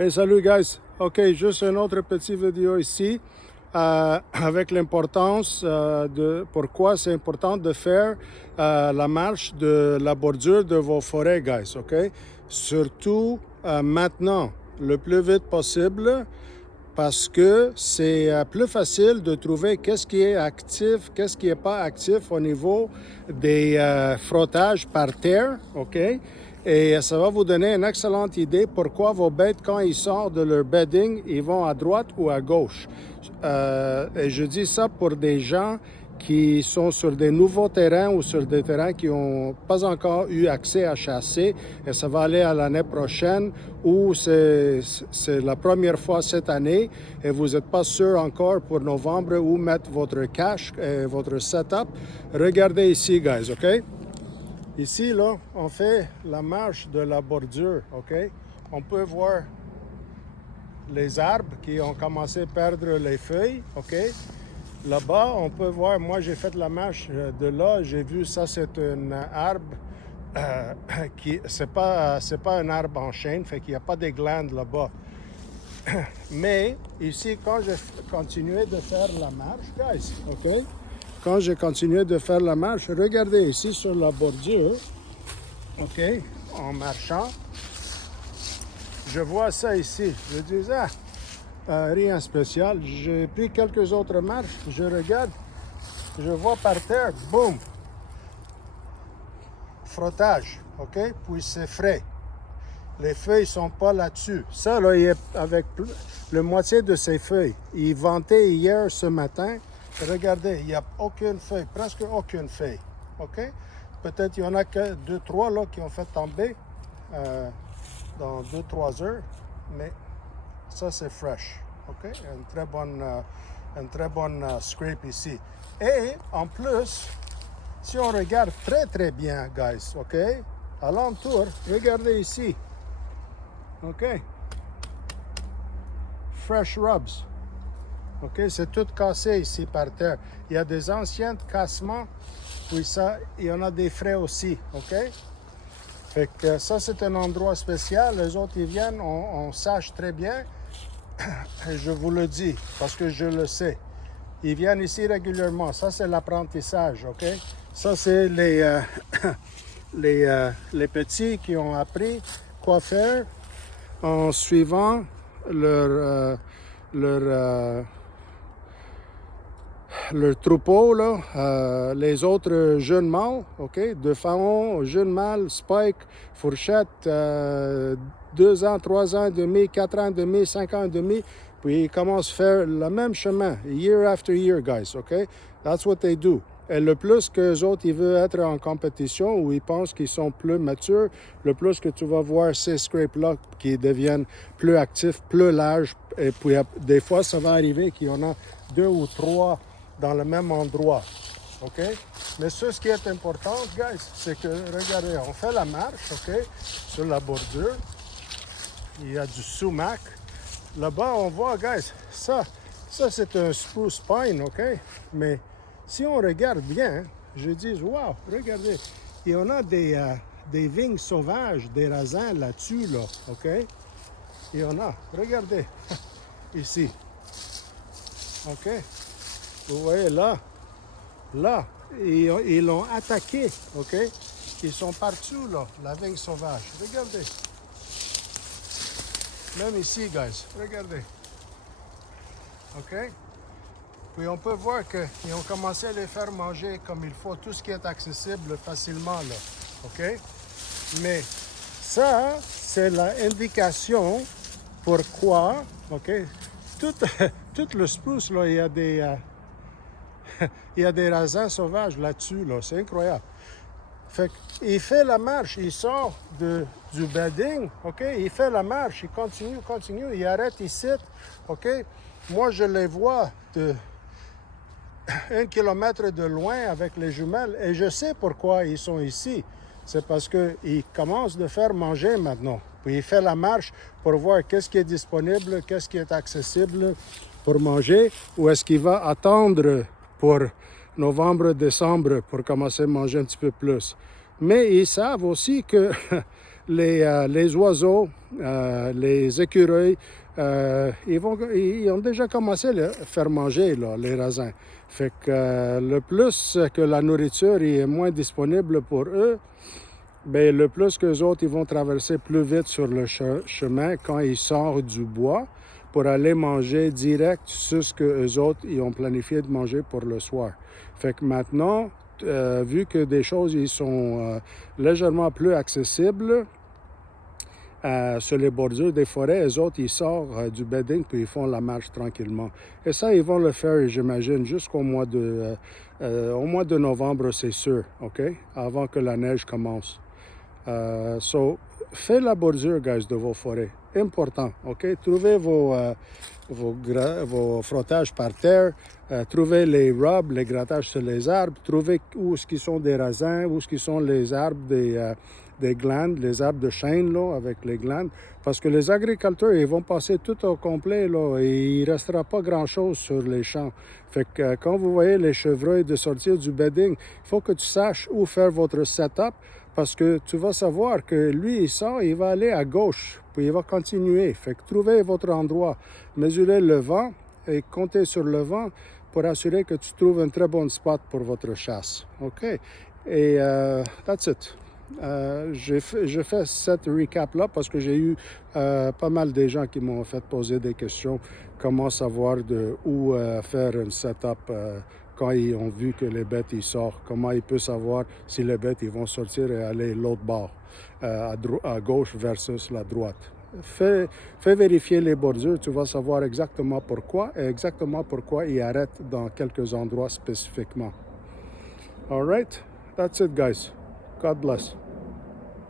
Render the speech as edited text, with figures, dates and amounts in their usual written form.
Hey, salut guys. OK, juste une autre petite vidéo ici avec l'importance de pourquoi c'est important de faire la marche de la bordure de vos forêts, guys. OK? Surtout maintenant, le plus vite possible parce que c'est plus facile de trouver qu'est-ce qui est actif, qu'est-ce qui n'est pas actif au niveau des frottages par terre, OK? Et ça va vous donner une excellente idée pourquoi vos bêtes, quand ils sortent de leur bedding, ils vont à droite ou à gauche. Et je dis ça pour des gens qui sont sur des nouveaux terrains ou sur des terrains qui n'ont pas encore eu accès à chasser. Et ça va aller à l'année prochaine ou c'est la première fois cette année et vous n'êtes pas sûr encore pour novembre où mettre votre cache et votre setup. Regardez ici, guys, OK? Ici, là, on fait la marche de la bordure, OK? On peut voir les arbres qui ont commencé à perdre les feuilles, OK? Là-bas, on peut voir, moi j'ai fait la marche de là, j'ai vu ça, c'est un arbre qui, c'est pas un arbre en chaîne, fait qu'il n'y a pas de glandes là-bas. Mais ici, quand j'ai continué de faire la marche, guys, OK? Quand j'ai continué de faire la marche, regardez ici sur la bordure, OK, en marchant, je vois ça ici. Je dis, rien spécial. J'ai pris quelques autres marches, je regarde, je vois par terre, boum, frottage, OK, puis c'est frais. Les feuilles sont pas là-dessus. Ça, là, il est avec le moitié de ces feuilles. Il ventait hier, ce matin. Regardez, il n'y a aucune feuille, presque aucune feuille, OK? Peut-être il y en a que 2-3 là qui ont fait tomber dans 2-3 heures, mais ça c'est fresh, OK? Une très bonne scrape ici. Et en plus, si on regarde très bien, guys, OK? Alentour, regardez ici, OK? Fresh rubs. OK, c'est tout cassé ici par terre. Il y a des anciens cassements, puis ça, il y en a des frais aussi, OK? Fait que ça, c'est un endroit spécial. Les autres, ils viennent, on sache très bien. Et je vous le dis, parce que je le sais. Ils viennent ici régulièrement. Ça, c'est l'apprentissage, OK? Ça, c'est les petits qui ont appris quoi faire en suivant leur troupeau, là, les autres jeunes mâles, OK? De faon, jeunes mâles, spike, fourchette, 2 ans, 3 ans et demi, 4 ans et demi, 5 ans et demi, puis ils commencent à faire le même chemin, year after year, guys, OK? That's what they do. Et le plus que les autres ils veulent être en compétition ou ils pensent qu'ils sont plus matures, le plus que tu vas voir ces scrapes-là qui deviennent plus actifs, plus larges. Et puis des fois, ça va arriver qu'il y en a 2 ou 3 dans le même endroit. OK? Mais ce qui est important, guys, c'est que, regardez, on fait la marche, OK? Sur la bordure. Il y a du sumac. Là-bas, on voit, guys, ça c'est un spruce pine, OK? Mais si on regarde bien, je dis, wow, regardez, il y en a des vignes sauvages, des raisins là-dessus, là, OK? Il y en a, regardez, ici, OK? Vous voyez là, ils l'ont attaqué, OK? Ils sont partout, là, la vigne sauvage. Regardez. Même ici, guys, regardez. OK? Puis on peut voir qu'ils ont commencé à les faire manger comme il faut, tout ce qui est accessible facilement, là. OK? Mais ça, c'est l'indication pourquoi, OK? Tout le spruce, là, il y a des raisins sauvages là-dessus, là. C'est incroyable. Fait qu'il fait la marche, il sort du bedding, OK? Il fait la marche, il continue, il arrête ici, OK? Moi, je les vois de 1 kilomètre de loin avec les jumelles et je sais pourquoi ils sont ici. C'est parce qu'ils commencent de faire manger maintenant. Puis il fait la marche pour voir qu'est-ce qui est disponible, qu'est-ce qui est accessible pour manger ou est-ce qu'il va attendre pour novembre, décembre pour commencer à manger un petit peu plus. Mais ils savent aussi que les oiseaux, les écureuils, ils ont déjà commencé à faire manger là, les raisins. Fait que le plus que la nourriture est moins disponible pour eux, bien, le plus que les autres ils vont traverser plus vite sur le chemin quand ils sortent du bois pour aller manger direct sur ce que les autres ils ont planifié de manger pour le soir. Fait que maintenant, vu que des choses ils sont légèrement plus accessibles sur les bordures des forêts, les autres ils sortent du bedding puis ils font la marche tranquillement. Et ça, ils vont le faire, j'imagine, jusqu'au mois de novembre, c'est sûr, OK? Avant que la neige commence. So, faites la bordure, guys, de vos forêts. Important, OK? Trouvez vos frottages par terre, trouvez les rubs, les grattages sur les arbres, trouvez où ce qui sont des raisins, où ce qui sont les arbres des glandes, les arbres de chêne, là, avec les glandes. Parce que les agriculteurs, ils vont passer tout au complet, là, et il ne restera pas grand-chose sur les champs. Fait que quand vous voyez les chevreuils de sortir du bedding, il faut que tu saches où faire votre setup, parce que tu vas savoir que lui, il sort, il va aller à gauche, puis il va continuer. Fait que trouvez votre endroit, mesurez le vent et comptez sur le vent pour assurer que tu trouves un très bon spot pour votre chasse. OK? Et that's it. Je fais cette recap-là parce que j'ai eu pas mal de gens qui m'ont fait poser des questions. Comment savoir où faire un setup quand ils ont vu que les bêtes ils sortent? Comment ils peuvent savoir si les bêtes ils vont sortir et aller l'autre bord, à gauche versus la droite? Fais vérifier les bordures, tu vas savoir exactement pourquoi et exactement pourquoi ils arrêtent dans quelques endroits spécifiquement. All right? That's it, guys. God bless.